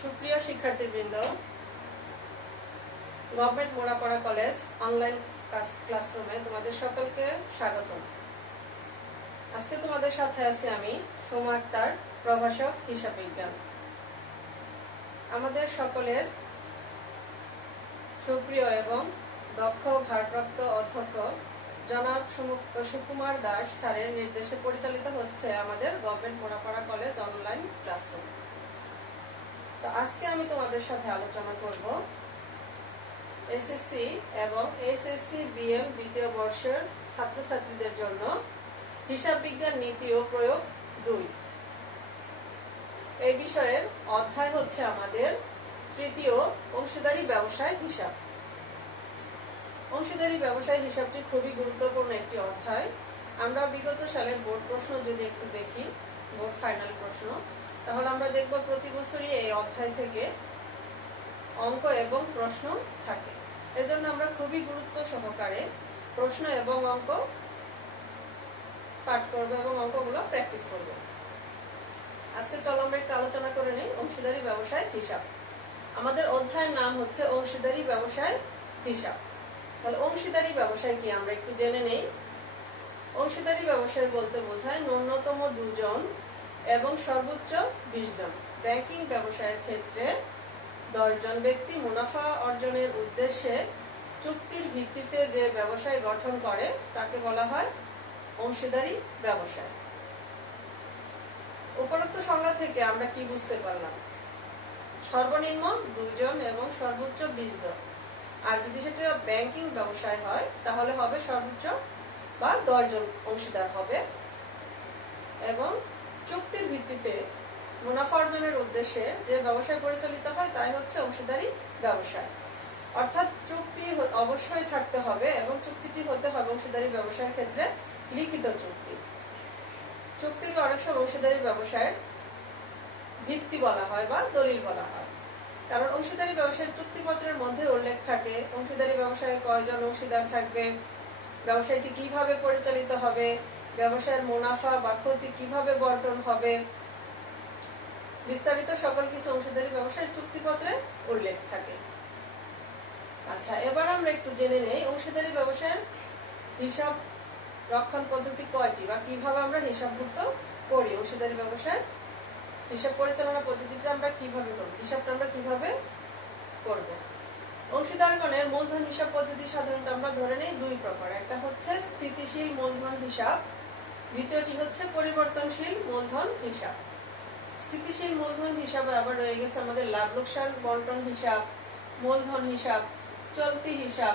সুপ্রিয় শিক্ষার্থীবৃন্দ, government Morapara college online ক্লাসরুমে তোমাদের সকলকে স্বাগতম। আজকে তোমাদের সাথে আছি আমি সোমা আক্তার, প্রভাষক হিসাব বিজ্ঞান। আমাদের সকলের সুপ্রিয় এবং দক্ষ ভারপ্রাপ্ত অধ্যক্ষ জনাব সুকুমার দাস স্যারের নির্দেশে পরিচালিত হচ্ছে আমাদের government Morapara college online classroom. তো আজকে আমি তোমাদের সাথে আলোচনা করব এসএসসি এবং এসএসসি বিএম দ্বিতীয় বর্ষের ছাত্রছাত্রীদের জন্য হিসাব বিজ্ঞান নীতি ও প্রয়োগ 2। এই বিষয়ের অধ্যায় হচ্ছে আমাদের তৃতীয় অংশীদারি ব্যবসায় হিসাব। অংশীদারি ব্যবসায় হিসাবটি খুবই গুরুত্বপূর্ণ একটি অধ্যায়। আমরা বিগত সালের বোর্ড প্রশ্ন যদি একটু দেখি, বোর্ড ফাইনাল প্রশ্ন, তাহলে আমরা দেখব প্রতি বছরই এই অধ্যায় থেকে অঙ্ক এবং প্রশ্ন থাকে। এজন্য আমরা খুবই গুরুত্ব সহকারে প্রশ্ন এবং অঙ্ক পাঠ করব এবং অঙ্কগুলো প্র্যাকটিস করব। আজকে চলো আমরা একটু আলোচনা করে নিই অংশীদারি ব্যবসায় হিসাব। আমাদের অধ্যায়ের নাম হচ্ছে অংশীদারি ব্যবসায় হিসাব। তাহলে অংশীদারি ব্যবসায় কি আমরা একটু জেনে নেই। অংশীদারি ব্যবসায় বলতে বোঝায় ন্যূনতম 2 জন এবং সর্বোচ্চ 20 জন। ব্যাংকিং ব্যবসায়ের ক্ষেত্রে 10 জন ব্যক্তি মুনাফা অর্জনের উদ্দেশ্যে চুক্তির ভিত্তিতে যে ব্যবসায় গঠন করে তাকে বলা হয় অংশীদারি ব্যবসায়। উপরোক্ত সংজ্ঞা থেকে আমরা কি বুঝতে পারলাম? সর্বনিম্ন 2 জন এবং সর্বোচ্চ 20 জন। আর যদি সেটা ব্যাংকিং ব্যবসায় হয় তাহলে হবে সর্বোচ্চ বা 10 জন অংশীদার হবে এবং চুক্তির ভিত্তিতে মুনাফা অর্জনের উদ্দেশ্যে যে ব্যবসায় পরিচালিত হয় তাই হচ্ছে অংশীদারি ব্যবসায়। অর্থাৎ চুক্তি অবশ্যই থাকতে হবে এবং চুক্তিটি হতে হবে অংশীদারি ব্যবসায়ের ক্ষেত্রে লিখিত চুক্তি। চুক্তিকে অনেক সময় অংশীদারি ব্যবসায়ের ভিত্তি বলা হয় বা দলিল বলা হয়। কারণ অংশীদারি ব্যবসায়ের চুক্তিপত্রের মধ্যে উল্লেখ থাকে অংশীদারি ব্যবসায়ে কয়জন অংশীদার থাকবে, ব্যবসায়টি কিভাবে পরিচালিত হবে, ব্যবসায়ের মুনাফা বা ক্ষতি কিভাবে বন্টন হবে, বিস্তারিত সকল কিছু অংশীদারি ব্যবসায়ের চুক্তিপত্রে উল্লেখ থাকে। আচ্ছা, এবার আমরা একটু জেনে নেই অংশীদারি ব্যবসায়ের হিসাব রক্ষণ পদ্ধতি কয়টি বা কিভাবে আমরা হিসাবভুক্ত করি। অংশীদারি ব্যবসায় হিসাব পরিচালনা পদ্ধতিটা আমরা কিভাবে করব, হিসাবটা আমরা কিভাবে করব। অংশীদারগণের মূলধন হিসাব পদ্ধতি সাধারণত আমরা ধরে নেই 2 প্রকার। একটা হচ্ছে স্থিতিশীল মূলধন হিসাব, দ্বিতীয়টি হচ্ছে পরিবর্তনশীল মূলধন হিসাব। স্থিতিশীল মূলধন হিসাবে আবার রয়ে গেছে আমাদের লাভ লোকসান বন্টন হিসাব, মূলধন হিসাব, চলতি হিসাব,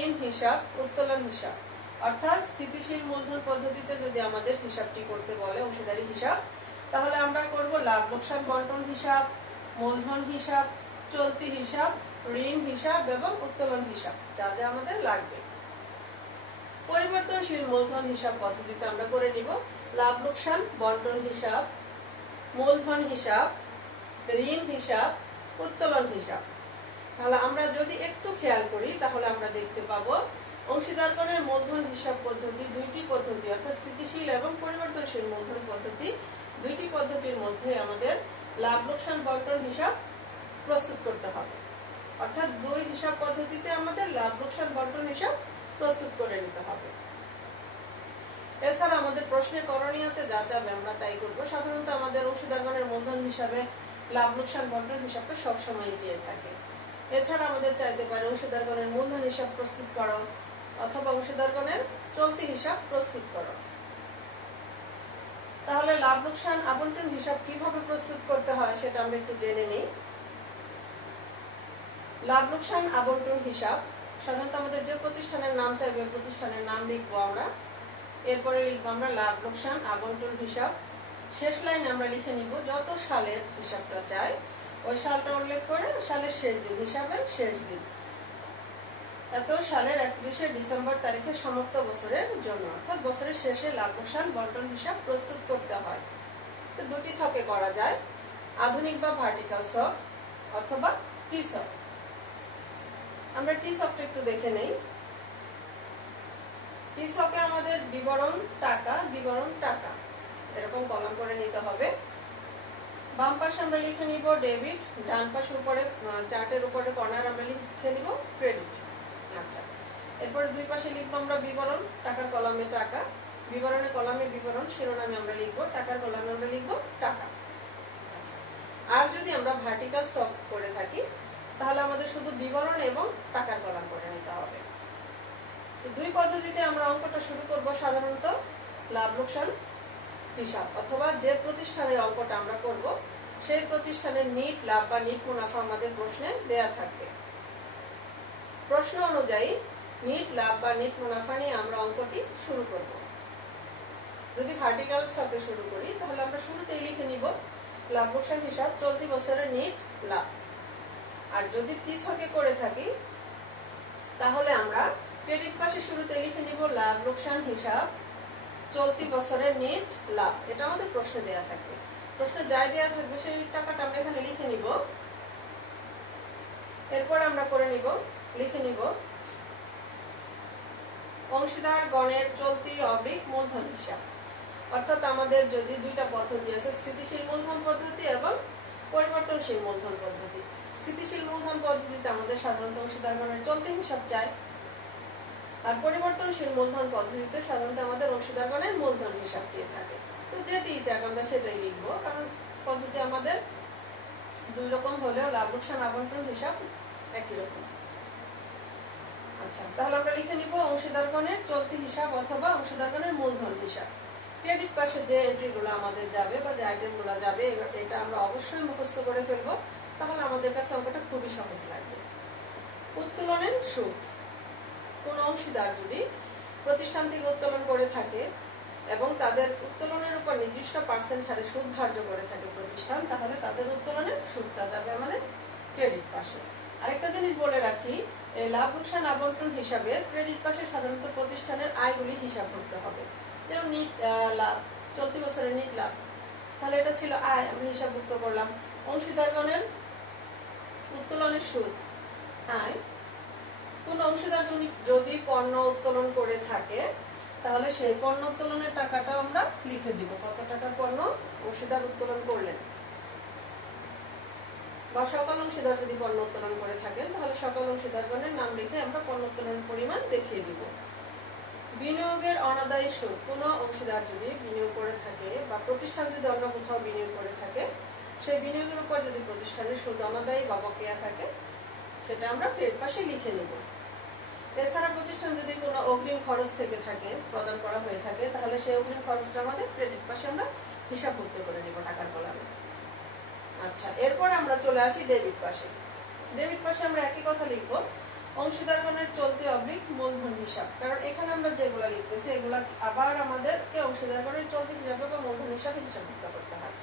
ঋণ হিসাব, উত্তোলন হিসাব। অর্থাৎ স্থিতিশীল মূলধন পদ্ধতিতে যদি আমাদের হিসাবটি করতে বলে অংশীদারি হিসাব, তাহলে আমরা করব লাভ লোকসান বন্টন হিসাব, মূলধন হিসাব, চলতি হিসাব, ঋণ হিসাব এবং উত্তোলন হিসাব, যা যা আমাদের লাগবে। পরিবর্তনশীল মূলধন হিসাব পদ্ধতিতে আমরা করে নিব লাভ লোকসান বন্টন হিসাব, মূলধন হিসাব, ঋণ হিসাব, উত্তোলন হিসাব। তাহলে আমরা যদি একটু খেয়াল করি তাহলে আমরা দেখতে পাবো অংশীদারগণের মূলধন হিসাব পদ্ধতি 2টি পদ্ধতি, অর্থাৎ স্থিতিশীল এবং পরিবর্তনশীল মূলধন পদ্ধতি 2টি পদ্ধতির মধ্যে আমাদের লাভ লোকসান বন্টন হিসাব প্রস্তুত করতে হবে। অর্থাৎ 2 হিসাব পদ্ধতিতে আমাদের লাভ লোকসান বন্টন হিসাব প্রস্তুত করে নিতে হবে। এছাড়া আমাদের প্রশ্নে করণীয়তে যা যাবে আমরা তাই করবো। সাধারণত আমাদের অংশীদারগণের মূলধন হিসাবে লাভ লোকসান বন্টন হিসাবটা সবসময় চেয়ে থাকে। এছাড়া আমাদের চাইতে পারে অংশীদারগণের মূলধন হিসাব প্রস্তুত করো অথবা অংশীদারগণের চলতি হিসাব প্রস্তুত করো। তাহলে লাভ লোকসান আবন্টন হিসাব কিভাবে প্রস্তুত করতে হয় সেটা আমরা একটু জেনে নিই। লাভ লোকসান আবন্টন হিসাব সাধারণত আমাদের যে প্রতিষ্ঠানের নাম চাইবে প্রতিষ্ঠানের নাম লিখবো আমরা, এরপরে লিখবো আমরা লাভ লোকসান আবন্টন হিসাব। শেষ লাইনে আমরা লিখে নিব যত সালের হিসাবটা চাই ওই সালটা উল্লেখ করে সালের শেষ দিন, হিসাবের শেষ দিন, এত সালের 31শে ডিসেম্বর তারিখে সমাপ্ত বছরের জন্য, অর্থাৎ বছরের শেষে লাভ লোকসান বন্টন হিসাব প্রস্তুত করতে হয়। তো 2টি ছকে করা যায়, আধুনিক বা ভার্টিক্যাল ছক অথবা টি ছক। আমরা টি ছকটা একটু দেখে নেই। টি ছকে আমাদের বিবরণ টাকা এরকম কলাম করে নিতে হবে। বাম পাশে আমরা লিখে নিব ডেবিট, ডান পাশে উপরে চার্টের উপরে কর্নার আমরা লিখে নিব ক্রেডিট। আচ্ছা, এরপরে দুই পাশে লিখবো আমরা বিবরণ, টাকার কলামে টাকা, বিবরণের কলামে বিবরণ, শিরোনামে আমরা লিখবো, টাকার কলামে আমরা লিখবো টাকা। আর যদি আমরা ভার্টিক্যাল সব করে থাকি তাহলে আমাদের শুধু বিবরণ এবং টাকার কলাম করে নিতে হবে। দুই পদ্ধতিতে আমরা অঙ্কটা শুরু করব। সাধারণত লাভ লোকসান হিসাব অথবা যে প্রতিষ্ঠানের অঙ্কটা আমরা করব সেই প্রতিষ্ঠানের নিট লাভ বা নিট মুনাফা আমাদের প্রশ্নে দেয়া থাকবে। প্রশ্ন অনুযায়ী নিট লাভ বা নিট মুনাফা নিয়ে আমরা অঙ্কটি শুরু করব। যদি ভার্টিক্যাল ছকে শুরু করি তাহলে আমরা শুরুতেই লিখে নিব লাভ লোকসান হিসাব চলতি বছরের নিট লাভ। আর যদি টি ছকে করে থাকি তাহলে আমরা ক্রেডিট পাশে শুরুতে লিখে নিব লাভ লোকসান হিসাব চলতি বছরের নিট লাভ। এটা আমাদের প্রশ্নে দেয়া থাকবে। প্রশ্নে যাই দেয়া থাকবে সেই টাকাটা আমরা এখানে লিখে নিব। এরপর আমরা করে নিব, লিখে নিব অংশীদার গণের চলতি অবলিক মূলধন হিসাব। অর্থাৎ আমাদের যদি দুইটা পদ্ধতি আছে, স্থিতিশীল মূলধন পদ্ধতি এবং পরিবর্তনশীল মূলধন পদ্ধতি। স্থিতিশীল মূলধন পদ্ধতিতে আমাদের সাধারণত অংশীদার গণের চলতি হিসাব চাই, আর পরিবর্তনশীল মূলধন পদ্ধতিতে সাধারণত আমাদের অংশীদার গণের মূলধন হিসাব চেয়ে থাকে। তো যেটি চাক আমরা সেটাই লিখবো, কারণ পদ্ধতি আমাদের দুই রকম হলেও লাভ লোকসান আবন্টন হিসাব একই রকম। আচ্ছা, তাহলে আমরা লিখে নিব অংশীদার গণের চলতি হিসাব অথবা অংশীদার গণের মূলধন হিসাব। ক্রেডিট পাশে যে এন্ট্রিগুলো আমাদের যাবে বা যে আইটেমগুলো যাবে এটা আমরা অবশ্যই মুখস্থ করে ফেলবো, তাহলে আমাদের কাছে অঙ্কটা খুবই সহজ লাগবে। উত্তোলনের সুদ। কোন অংশীদার যদি প্রতিষ্ঠান থেকে উত্তোলন করে থাকে এবং তাদের উত্তোলনের উপর নির্দিষ্ট পার্সেন্ট হারে সুদ ধার্য করে থাকে প্রতিষ্ঠান, তাহলে তাদের উত্তোলনের সুদটা যাবে আমাদের ক্রেডিট পাশে। আরেকটা জিনিস বলে রাখি, লাভ লোকসান আবন্টন হিসাবে ক্রেডিট পাশে সাধারণত প্রতিষ্ঠানের আয়গুলি হিসাব করতে হবে। যেমন নিট লাভ, চলতি বছরের নিট লাভ, তাহলে এটা ছিল আয়, আমি হিসাবভুক্ত করলাম। অংশীদারগণের উত্তোলনের সুদ আয়। কোন অংশীদার যদি পণ্য উত্তোলন করে থাকে তাহলে সেই পণ্য উত্তোলনের টাকাটা আমরা লিখে দিব, কত টাকার পণ্য অংশীদার উত্তোলন করলেন। বা সকল অংশীদার যদি পণ্য উত্তোলন করে থাকেন তাহলে সকল অংশীদারগণের নাম লিখে আমরা পণ্য উত্তোলনের পরিমাণ দেখিয়ে দিব। বিনিয়োগের অনাদায়ী সুদ। কোন অংশীদার যদি বিনিয়োগ করে থাকে বা প্রতিষ্ঠান যদি অন্য কোথাও বিনিয়োগ করে থাকে, সেই বিনিয়োগের উপর যদি প্রতিষ্ঠানের সুদ অনাদায়ী বা বকেয়া থাকে সেটা আমরা ক্রেডিট পাশে লিখে নিব। এছাড়া প্রতিষ্ঠান যদি কোনো অগ্রিম খরচ থেকে থাকে, প্রদান করা হয়ে থাকে, তাহলে সেই অগ্রিম খরচটা আমাদের ক্রেডিট পাশে আমরা হিসাবভুক্ত করে নিব টাকার কলামে। আচ্ছা, এরপর আমরা চলে আসি ডেবিট পাশে। ডেবিট পাশে আমরা একই কথা লিখব, অংশীদারগণের চলতি অবলিক মূলধন হিসাব। কারণ এখানে আমরা যেগুলা লিখতেছি এগুলা আবার আমাদেরকে অংশীদারগণের চলতি হিসাবে বা মূলধন হিসাবে হিসাবভুক্ত করতে হয়।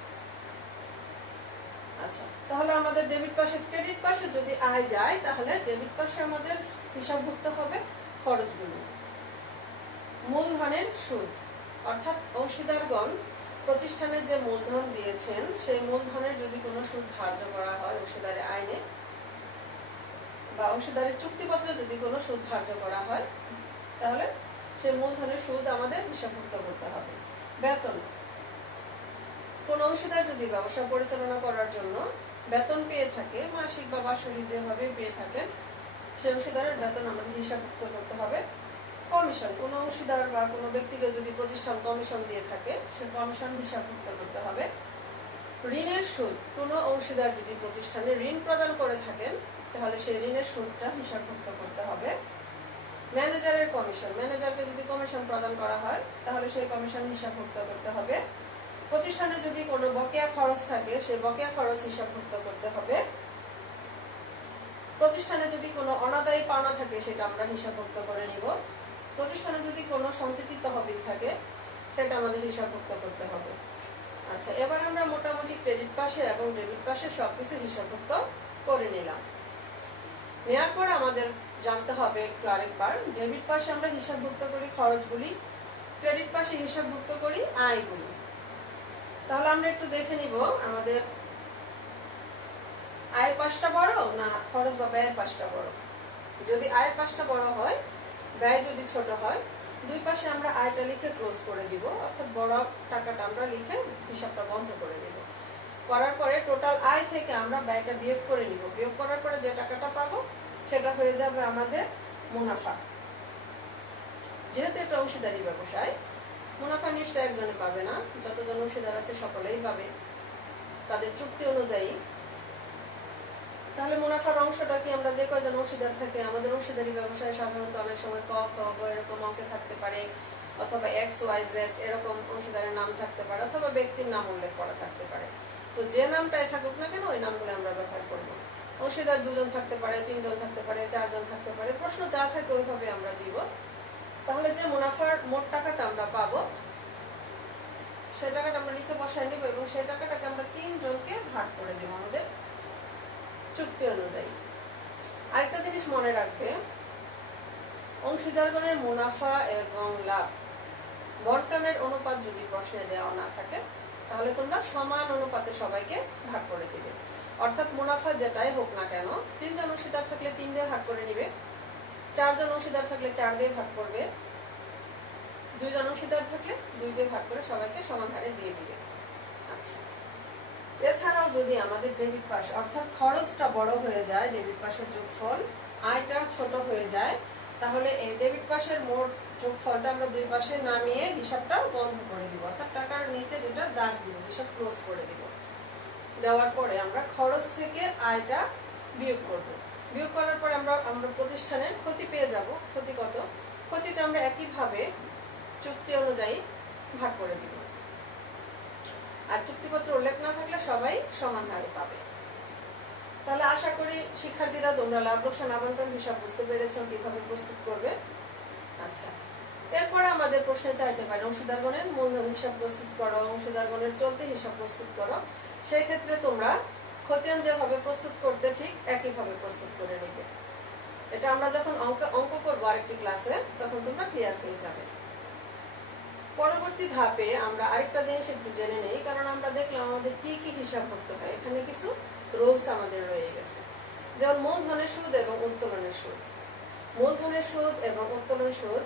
আচ্ছা, তাহলে আমাদের ডেবিট পাশে, ক্রেডিট পাশে যদি আয় যায় তাহলে ডেবিট পাশে আমাদের হিসাবভুক্ত হবে খরচগুলো। মূলধনের সুদ, অর্থাৎ অংশীদারগণ প্রতিষ্ঠানে যে মূলধন দিয়েছেন সেই মূলধনের যদি কোনো সুদ ধার্য করা হয় অংশীদারের আইনে বা অংশীদারের চুক্তিপত্রে যদি কোনো সুদ ধার্য করা হয় তাহলে সেই মূলধনের সুদ আমাদের হিসাবভুক্ত করতে হবে। বেতন। কোন অংশীদার যদি ব্যবসা পরিচালনা করার জন্য বেতন পেয়ে থাকে, মাসিক বা বার্ষিক যেভাবে পেয়ে থাকেন, সেই অংশীদারের বেতন আমাদের হিসাবভুক্ত করতে হবে। কমিশন। কোন অংশীদার বা কোনো ব্যক্তিকে যদি প্রতিষ্ঠান কমিশন দিয়ে থাকে সে কমিশন হিসাবভুক্ত করতে হবে। ঋণের সুদ। কোন অংশীদার যদি প্রতিষ্ঠানে ঋণ প্রদান করে থাকেন তাহলে সেই ঋণের সুদটা হিসাবভুক্ত করতে হবে। ম্যানেজারের কমিশন। ম্যানেজারকে যদি কমিশন প্রদান করা হয় তাহলে সেই কমিশন হিসাবভুক্ত করতে হবে। প্রতিষ্ঠানে যদি কোনো বকেয়া খরচ থাকে সেই বকেয়া খরচ হিসাবভুক্ত করতে হবে। প্রতিষ্ঠানে যদি কোনো অনাদায়ী পাওনা থাকে সেটা আমরা হিসাবভুক্ত করে নিব। প্রতিষ্ঠানে যদি কোনো সঞ্চিত তহবিল থাকে সেটা আমাদের হিসাবভুক্ত করতে হবে। আচ্ছা, এবার আমরা মোটামুটি ক্রেডিট পাশে এবং ডেবিট পাশে সবকিছু হিসাবভুক্ত করে নিলাম। নেওয়ার পর আমাদের জানতে হবে একটু আরেকবার, ডেবিট পাশে আমরা হিসাবভুক্ত করি খরচগুলি, ক্রেডিট পাশে হিসাবভুক্ত করি আয়গুলি। তাহলে আমরা একটু দেখে নিব আমাদের আয়ের পাশটা বড় না খরচ বা ব্যয়ের পাশটা বড়। যদি আয়ের পাশটা বড় হয়, ব্যয় যদি ছোট হয়, দুই পাশে আমরা আয়টা লিখে ক্লোজ করে দিব, অর্থাৎ বড় টাকাটা আমরা লিখে হিসাবটা বন্ধ করে দিব। করার পরে টোটাল আয় থেকে আমরা ব্যয়টা বিয়োগ করে নিব। বিয়োগ করার পরে যে টাকাটা পাবো সেটা হয়ে যাবে আমাদের মুনাফা। যেহেতু এটা অংশীদারি ব্যবসায়, মুনাফা নিশ্চয় একজনে পাবে না, যতজন অংশীদার আছে সকলেই পাবে তাদের চুক্তি অনুযায়ী। তাহলে মুনাফার অংশটা কি, আমরা যে কয়জন অংশীদার থাকে, আমাদের অংশীদারি ব্যবসায় সাধারণত অনেক সময় ক খ গ এরকম অঙ্কে থাকতে পারে, অথবা XYZ এরকম অংশীদারের নাম থাকতে পারে, অথবা ব্যক্তির নাম উল্লেখ করা থাকতে পারে। তো যে নামটাই থাকুক না কেন ওই নামগুলো আমরা ব্যবহার করব। অংশীদার 2 জন থাকতে পারে, 3 জন থাকতে পারে, 4 জন থাকতে পারে, প্রশ্ন যা থাকে ওইভাবে আমরা দিব। তাহলে যে মুনাফার মোট টাকাটা আমরা পাবো সেই টাকাটা আমরা নিচে বসায় নিব এবং সেই টাকাটাকে আমরা 3 জনকে ভাগ করে দিব আমাদের চুক্তি অনুযায়ী। আরেকটা জিনিস মনে রাখবে, অংশীদারগণের মুনাফা এবং লাভ বন্টনের অনুপাত যদি প্রশ্নে দেওয়া না থাকে তাহলে তোমরা সমান অনুপাতে সবাইকে ভাগ করে দিবে। অর্থাৎ মুনাফা যেটাই হোক না কেন, 3 জন অংশীদার থাকলে 3 দিয়ে ভাগ করে নিবে, 4 জন অংশীদার থাকলে 4 দিয়ে ভাগ করবে, 2 জন অংশীদার থাকলে 2 দিয়ে ভাগ করে সবাইকে সমান হারে দিয়ে দিবে। আচ্ছা, এছাড়াও যদি আমাদের ডেবিট পাশ অর্থাৎ খরচটা বড় হয়ে যায়, ডেবিট পাশের যোগফল আয়টা ছোট হয়ে যায়, তাহলে এই ডেবিট পাশের মোট যোগফলটা আমরা দুই পাশে নামিয়ে হিসাবটা বন্ধ করে দিব। অর্থাৎ টাকার নিচে দুটো দাগ দিব, হিসাব ক্লোজ করে দিব। দেওয়ার পরে আমরা খরচ থেকে আয়টা বিয়োগ করব। বিয়োগ করার পরে আমরা প্রতিষ্ঠানের ক্ষতি পেয়ে যাব। ক্ষতি কত? ক্ষতিটা আমরা একইভাবে চুক্তি অনুযায়ী ভাগ করে দিব। আর চুক্তিপত্র উল্লেখ না থাকলে সবাই সমান হারে পাবে। তাহলে আশা করি শিক্ষার্থীরা তোমরা লাভ লোকসান আবন্টন হিসাব বুঝতে পেরেছ কিভাবে প্রস্তুত করবে। আচ্ছা, এরপরে আমাদের প্রশ্নে চাইতে পারে অংশীদারগণের মূলধন হিসাব প্রস্তুত করো, অংশীদারগণের চলতি হিসাব প্রস্তুত করো। সেই ক্ষেত্রে তোমরা খতিয়ান যেভাবে প্রস্তুত করতে ঠিক একইভাবে প্রস্তুত করে নিবে। এটা আমরা যখন অঙ্ক করবো আরেকটি ক্লাসে তখন তোমরা ক্লিয়ার হয়ে যাবে। পরবর্তী ধাপে আমরা আরেকটা জিনিস একটু জেনে নেই, কারণ আমরা দেখলাম আমাদের কি কি হিসাব করতে হয়। এখানে কিছু রুলস আমাদের রয়ে গেছে, যেমন মূলধনের সুদ এবং উত্তোলনের সুদ। মূলধনের সুদ এবং উত্তোলন সুদ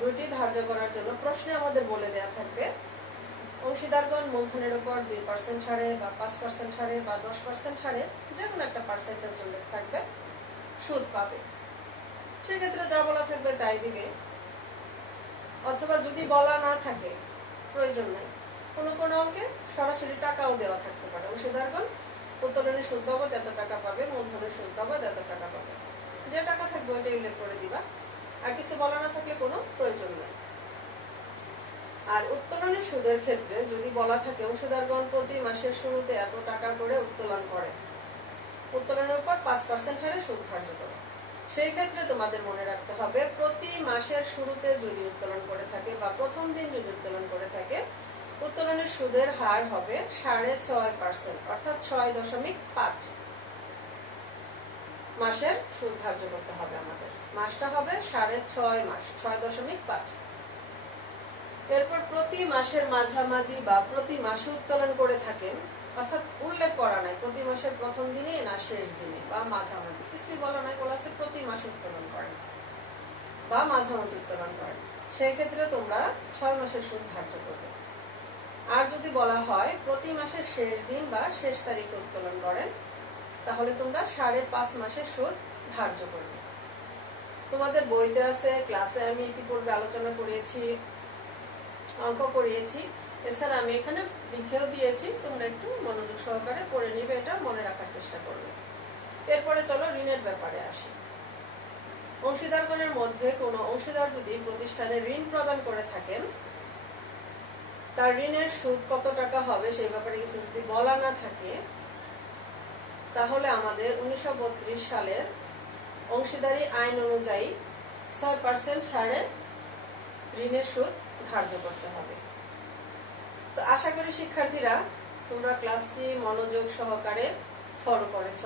দুইটি ধার্য করার জন্য প্রশ্নে আমাদের বলে দেওয়া থাকবে অংশীদারগণ মূলধনের উপর 2% হারে বা 5% হারে বা 10% হারে যে কোনো একটা পার্সেন্টেজ উল্লেখ থাকবে সুদ পাবে। সেক্ষেত্রে যা বলা থাকবে তাই দিবে, অথবা যদি বলা না থাকে প্রয়োজন নাই, কোনো কোনো অঙ্কে সরাসরি টাকাও দেওয়া থাকতে পারে। অংশীদারগণ উত্তোলনের সুদ বাবদ এত টাকা পাবে, মূলধনের সুদ বাবদ এত টাকা পাবে, যে টাকা থাকবে ওইটা উল্লেখ করে দিবা। আর কিছু বলা না থাকলে কোনো প্রয়োজন নেই। আর উত্তোলনের সুদের ক্ষেত্রে যদি বলা থাকে অংশীদারগণ প্রতি মাসের শুরুতে এত টাকা করে উত্তোলন করে, উত্তোলনের উপর 5% হারে সুদ ধার্য করে, সেই ক্ষেত্রে তোমাদের মনে রাখতে হবে প্রতি মাসের শুরুতে যদি উত্তোলন করে থাকে বা প্রথম দিন যদি উত্তোলন করে থাকে, উত্তোলনের সুদের হার হবে 6.5%, অর্থাৎ 6.5 মাসের সুদ ধার্য করতে হবে আমাদের। মাসটা হবে 6.5 মাস, 6.5। এরপর প্রতি মাসের মাঝামাঝি বা প্রতি মাসে উত্তোলন করে থাকেন, অর্থাৎ উল্লেখ করা নাই প্রতি মাসের প্রথম দিনে না শেষ দিনে বা মাঝামাঝি, কিছুই বলা নাই, বলা আছে প্রতি মাসে উত্তোলন করেন বা মাঝামাঝি উত্তোলন করেন, সেই ক্ষেত্রে তোমরা 6 মাসের সুদ ধার্য করবে। আর যদি বলা হয় প্রতি মাসের শেষ দিন বা শেষ তারিখে উত্তোলন করেন, তাহলে তোমরা 5.5 মাসের সুদ ধার্য করবে। তোমাদের বইতে আছে, ক্লাসে আমি ইতিপূর্বে আলোচনা করিয়েছি, অঙ্ক করিয়েছি, এছাড়া আমি এখানে লিখেও দিয়েছি, তোমরা একটু মনোযোগ সহকারে পড়ে নিবে, এটা মনে রাখার চেষ্টা করবে। এরপরে চলো ঋণের ব্যাপারে আসি। অংশীদারগণের মধ্যে কোনো অংশীদার যদি প্রতিষ্ঠানে ঋণ প্রদান করে থাকেন, তার ঋণের সুদ কত টাকা হবে সেই ব্যাপারে কিছু যদি বলা না থাকে, তাহলে আমাদের 1932 সালের অংশীদারি আইন অনুযায়ী 6% হারে ঋণের সুদ ধার্য করতে হবে। তো আশা করি শিক্ষার্থীরা তোমরা ক্লাসটি মনোযোগ সহকারে ফলো করেছ।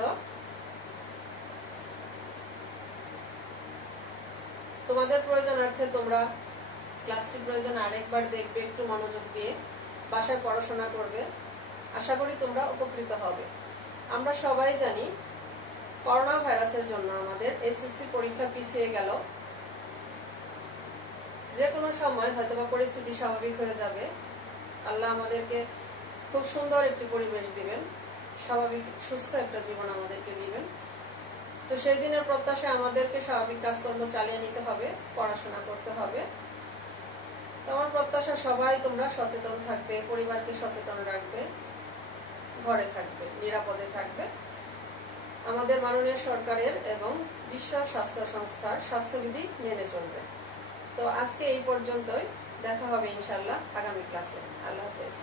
তোমাদের প্রয়োজনার্থে তোমরা ক্লাসটি প্রয়োজন আরেকবার দেখবে, একটু মনোযোগ দিয়ে বাসায় পড়াশোনা করবে। আশা করি তোমরা উপকৃত হবে। আমরা সবাই জানি করোনা ভাইরাসের জন্য আমাদের এসএসসি পরীক্ষা পিছিয়ে গেল। যে কোনো সময় হয়তোবা পরিস্থিতি স্বাভাবিক হয়ে যাবে। আল্লাহ আমাদেরকে খুব সুন্দর একটি পরিবেশ দিবেন, স্বাভাবিক সুস্থ একটা জীবন আমাদেরকে দিবেন। তো সেই দিনের প্রত্যাশা আমাদেরকে স্বাভাবিক কাজকর্ম চালিয়ে নিতে হবে, পড়াশোনা করতে হবে। তো আমার প্রত্যাশা সবাই তোমরা সচেতন থাকবে, পরিবারকে সচেতন রাখবে, ঘরে থাকবে, নিরাপদে থাকবে, আমাদের মাননীয় সরকারের এবং বিশ্ব স্বাস্থ্য সংস্থার স্বাস্থ্যবিধি মেনে চলবে। তো আজকে এই পর্যন্তই, দেখা হবে ইনশাআল্লাহ আগামী ক্লাসে। আল্লাহ হাফেজ।